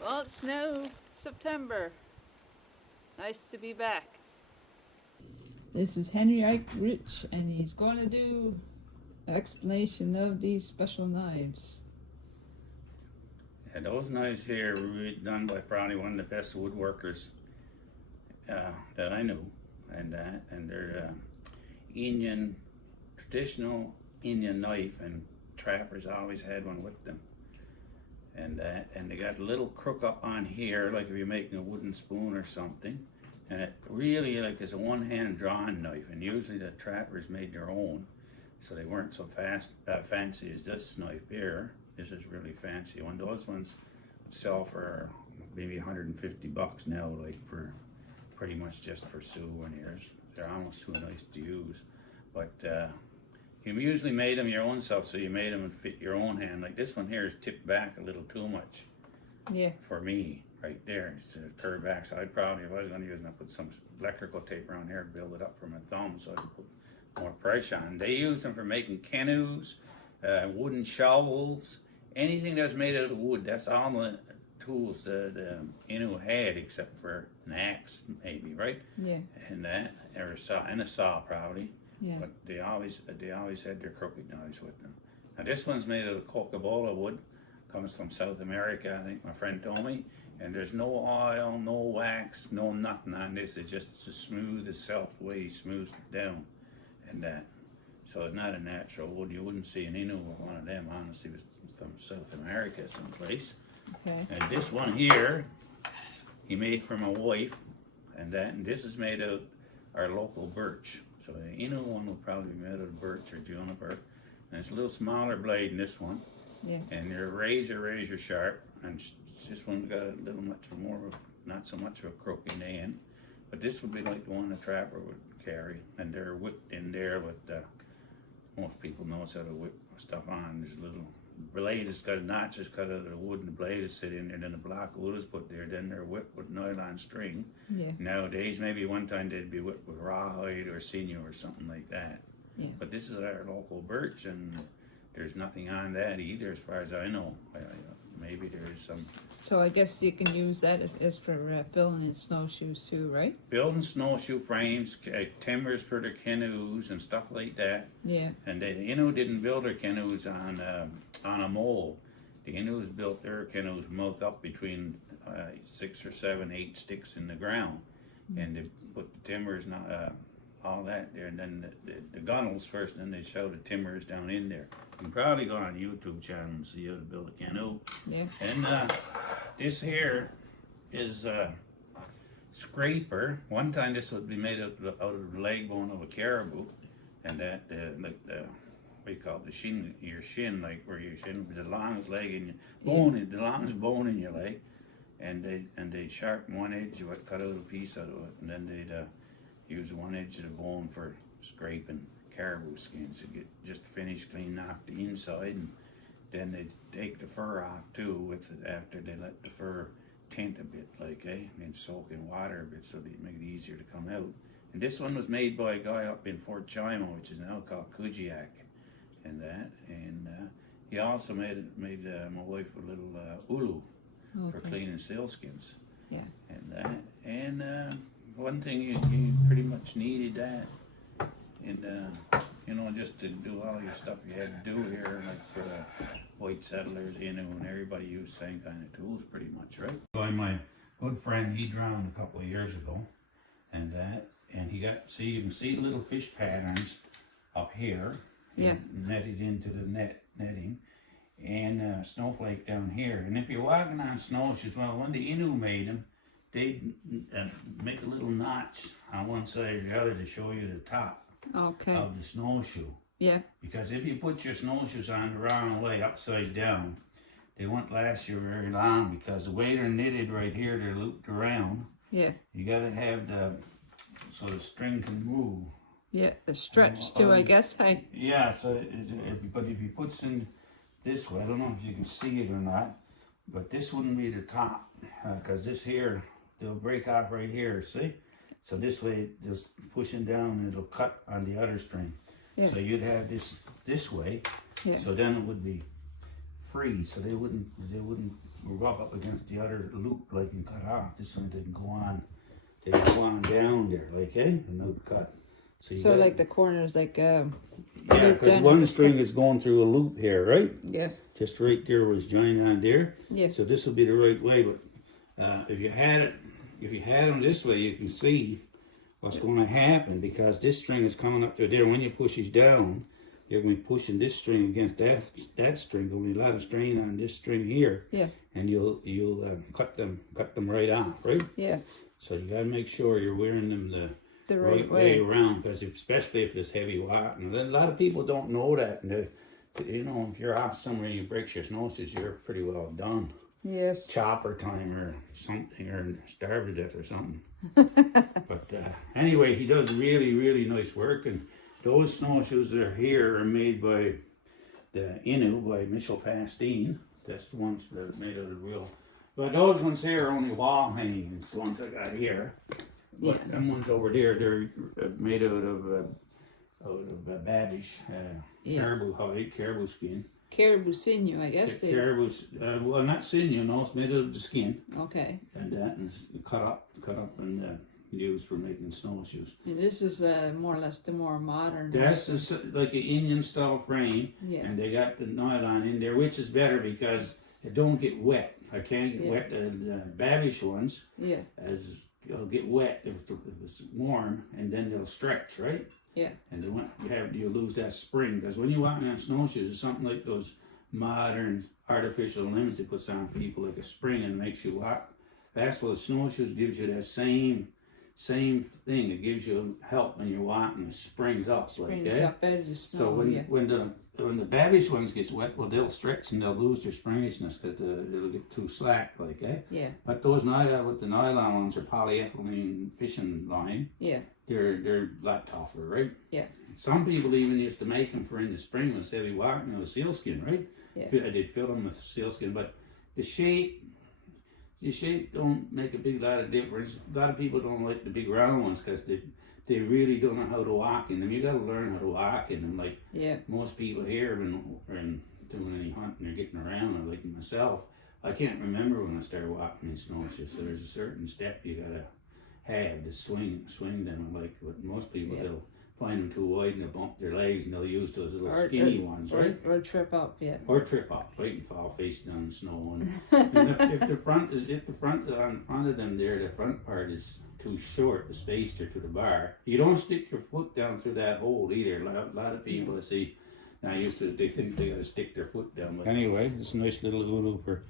Well, it's now September. Nice to be back. This is Henry Ike Rich, and he's going to do an explanation of these special knives. Yeah, those knives here were done by probably one of the best woodworkers that I knew, and they're Indian, traditional Indian knife, and trappers always had one with them. And they got a little crook up on here, like if you're making a wooden spoon or something. And it really like is a one-hand drawn knife, and usually the trappers made their own, so they weren't so fancy as this knife here. This is really fancy one. Those ones would sell for maybe $150 now, like for pretty much just for souvenirs. They're almost too nice to use, but you usually made them your own self, so you made them and fit your own hand. Like this one here is tipped back a little too much. Yeah. For me, right there, it's curved back. So I'd probably, if I was going to use it, I'd put some electrical tape around here, build it up for my thumb, so I can put more pressure on. They use them for making canoes, wooden shovels, anything that's made out of wood. That's all the tools that Innu had, except for an axe, maybe, right? Yeah. And that, or a saw, and a saw probably. Yeah. But they always had their crooked knives with them. Now this one's made out of coca-cola wood. Comes from South America, I think my friend told me. And there's no oil, no wax, no nothing on this. It's just as smooth as silk, the way he smooths it down. And that. So it's not a natural wood. You wouldn't see an Innu with one of them, honestly. It was from South America someplace. Okay. And this one here, he made for my wife. And this is made out of our local birch. So the Innu one would probably be made out of birch or juniper. And it's a little smaller blade than this one. Yeah. And they're razor sharp, and this one's got a little much more of not so much of a crook in the end, but this would be like the one a trapper would carry, and they're whipped in there with most people knows how to whip stuff on. There's a little blade that's got notches cut out of the wood, and the blade is sit in there, then a block of wood is put there, then they're whipped with nylon string. Yeah. Nowadays, maybe one time they'd be whipped with rawhide or sinew or something like that. Yeah. But this is our local birch, and there's nothing on that either, as far as I know. Maybe there is some. So I guess you can use that as for building in snowshoes too, right? Building snowshoe frames, timbers for their canoes and stuff like that. Yeah. And the Innu didn't build their canoes on a mole. The Innus built their canoes mouth up between 6 or 7, 8 sticks in the ground, and they put the timbers all that there, and then the gunnels first, and then they show the timbers down in there. You can probably go on YouTube channel and see how to build a canoe. Yeah. And this here is a scraper. One time this would be made out of the leg bone of a caribou, and that like the what do you call it, the shin, your shin, like where your shin, the longest leg in your bone, the longest bone in your leg, and they sharpen one edge, you cut out a piece out of it, and then they'd use one edge of the bone for scraping caribou skins to get just finish clean off the inside, and then they take the fur off too with it after they let the fur tint a bit, like and soak in water a bit so they make it easier to come out. And this one was made by a guy up in Fort Chima, which is now called Kujiak, and he also made my wife a little ulu for cleaning sealskins. Yeah. And one thing you pretty much needed that, and just to do all your stuff you had to do here, like for the white settlers, and everybody used the same kind of tools pretty much, right? My good friend, he drowned a couple of years ago, and he got, you can see the little fish patterns up here, netted into the netting, and snowflake down here. And if you're walking on snowshoes, well, when the Innu made them, they'd make a little notch on one side or the other to show you the top of the snowshoe. Yeah. Because if you put your snowshoes on the wrong way, upside down, they won't last you very long, because the way they're knitted right here, they're looped around. Yeah. You gotta have so the string can move. Yeah, the stretch too, I guess. Yeah, so but if you put in this way, I don't know if you can see it or not, but this wouldn't be the top, because this here, they'll break off right here, see? So this way, just pushing down, and it'll cut on the other string. Yeah. So you'd have this way, so then it would be free, so they wouldn't rub up against the other loop, like, and cut off. This one they can go on. They can go on down there, like, and no cut. So like the corners, like yeah, because one string is going through a loop here, right? Yeah. Just right there was joined on there. Yeah. So this will be the right way. But if you had them this way, you can see what's going to happen, because this string is coming up through there. When you push it down, you're going to be pushing this string against that string. There'll be a lot of strain on this string here. Yeah. And you'll cut them right off, right? Yeah. So you got to make sure you're wearing them the right way around, because especially if it's heavy watt. And a lot of people don't know that. And you know, if you're off somewhere and you break your snowshoes, you're pretty well done. Yes. Chopper time or something, or starve to death or something. But anyway, he does really, really nice work. And those snowshoes that are here are made by the Inu, by Michel Pastine. That's the ones that are made out of real. But those ones here are only wall hanging. The ones I got here. But them ones over there, they're made out of babish, caribou hide, caribou skin. Caribou sinew, I guess. Caribou, well, not sinew, no, it's made out of the skin. Okay. And that is cut up and used for making snowshoes. And this is more or less the more modern. That's like an Indian style frame. Yeah. And they got the nylon in there, which is better because it don't get wet. I can't get wet. The babish ones, as they'll get wet if it's warm, and then they'll stretch, right? Yeah. And you lose that spring, because when you're walking on snowshoes, it's something like those modern artificial limbs that puts on people, like a spring, and makes you walk. That's what snowshoes gives you, that same thing. It gives you help when you're walking. It springs up, springs up out of the snow. So when the babish ones gets wet, well, they'll stretch and they'll lose their springiness because it'll get too slack, like, Yeah. But those with the nylon ones are polyethylene fishing line. Yeah. They're a lot tougher, right? Yeah. Some people even used to make them for in the spring when heavy walking with sealskin, right? Yeah. They'd fill them with sealskin, but the shape don't make a big lot of difference. A lot of people don't like the big round ones because they really don't know how to walk in them. You got to learn how to walk in them. Like most people here when doing any hunting or getting around, like myself, I can't remember when I started walking in snowshoes. So there's a certain step you got to have to swing them. Like what most people they'll find them too wide and they'll bump their legs and they'll use those little skinny ones, right? Or trip up, Or trip up, right, and fall face down in the snow. And if the front on front of them there, the front part is too short, the spacer to the bar, you don't stick your foot down through that hole either. A lot of people I see now they think they got to stick their foot down. But anyway, it's a nice little ulu for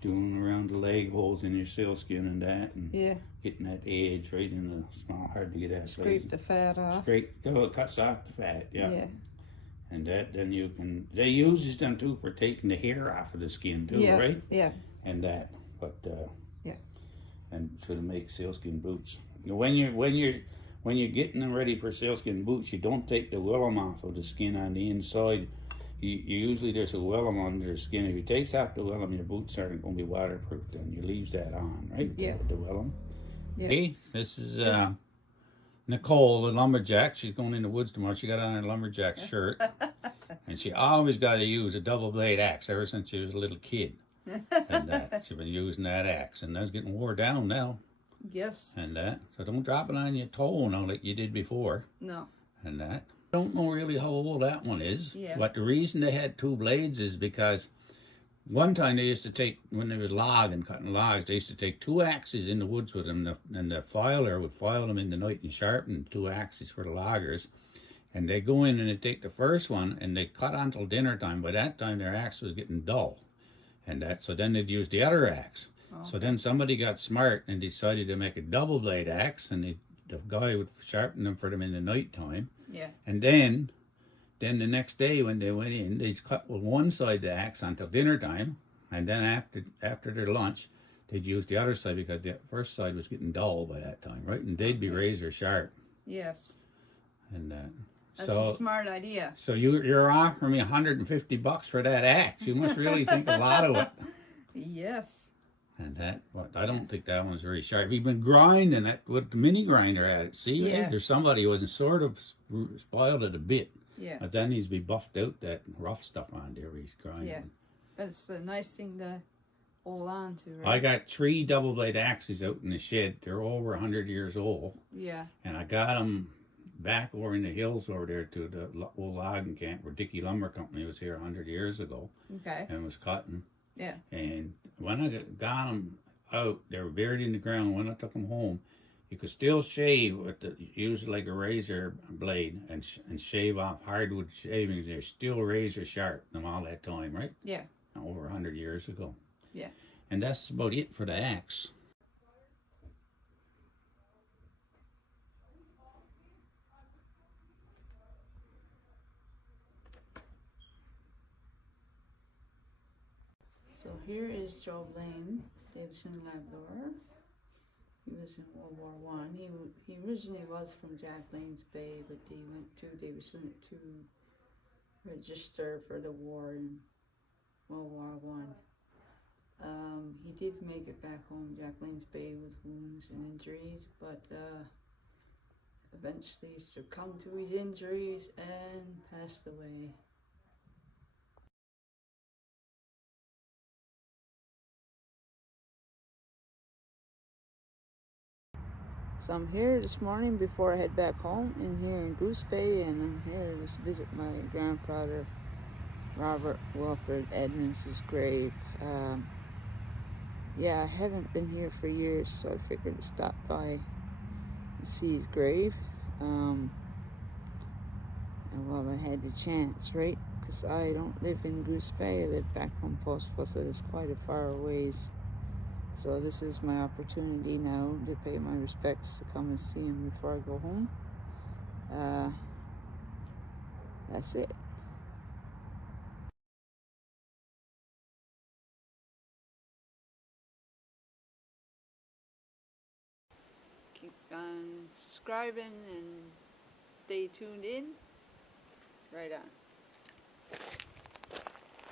doing around the leg holes in your sealskin and that, and getting that edge right in the small, hard to get at. Scrape the fat off. It cuts off the fat, and that then you can. They uses them too for taking the hair off of the skin too, right? Yeah. And that, but and so to make sealskin boots. When you're getting them ready for sealskin boots, you don't take the willum off of the skin on the inside. You usually there's a willum under the skin. If you takes off the willum, your boots aren't going to be waterproof. Then you leaves that on, right? Yeah. The willum. Yeah. Hey, this is Nicole, the lumberjack. She's going in the woods tomorrow. She got on her lumberjack shirt, and she always got to use a double blade axe ever since she was a little kid. And she's been using that axe, and that's getting wore down now. Yes. And so don't drop it on your toe now like you did before. No. And I don't know really how old that one is. Yeah. But the reason they had two blades is because one time they used to take, when they was cutting logs, they used to take two axes in the woods with them, and the filer would file them in the night and sharpen two axes for the loggers. And they go in and they take the first one and they cut until dinner time. By that time their axe was getting dull. And so then they'd use the other axe. Oh. So then somebody got smart and decided to make a double blade axe, and the guy would sharpen them for them in the night time. Yeah. And then the next day when they went in, they'd cut with one side of the axe until dinner time, and then after their lunch, they'd use the other side because the first side was getting dull by that time, right? And they'd be razor sharp. Yes. And that's a smart idea. So you're offering me $150 for that axe. You must really think a lot of it. Yes. And but I don't think that one's very sharp. We've been grinding it with the mini grinder at it. See, right? There's somebody who wasn't sort of spoiled it a bit. Yeah. But that needs to be buffed out, that rough stuff on there he's grinding. Yeah. But it's a nice thing to hold on to, right? I got 3 double blade axes out in the shed. They're over 100 years old. Yeah. And I got them back over in the hills over there to the old logging camp where Dickey Lumber Company was here 100 years ago. Okay. And was cutting. Yeah. And when I got them out, they were buried in the ground. When I took them home, you could still shave with use like a razor blade and shave off hardwood shavings. They're still razor sharp from all that time, right? Yeah. Over 100 years ago. Yeah. And that's about it for the axe. So here is Joe Blaine, Davison Labrador. He was in World War One. He originally was from Jack Lane's Bay, but he went to Davison to register for the war in World War One. He did make it back home, Jack Lane's Bay, with wounds and injuries, but eventually succumbed to his injuries and passed away. So I'm here this morning before I head back home here in Goose Bay, and I'm here to visit my grandfather, Robert Wilfred Edmonds' grave. Yeah, I haven't been here for years, so I figured to stop by and see his grave. And while I had the chance, right? Because I don't live in Goose Bay, I live back home Post so it's quite a far ways. So this is my opportunity now to pay my respects, to come and see him before I go home. That's it. Keep on subscribing and stay tuned in. Right on.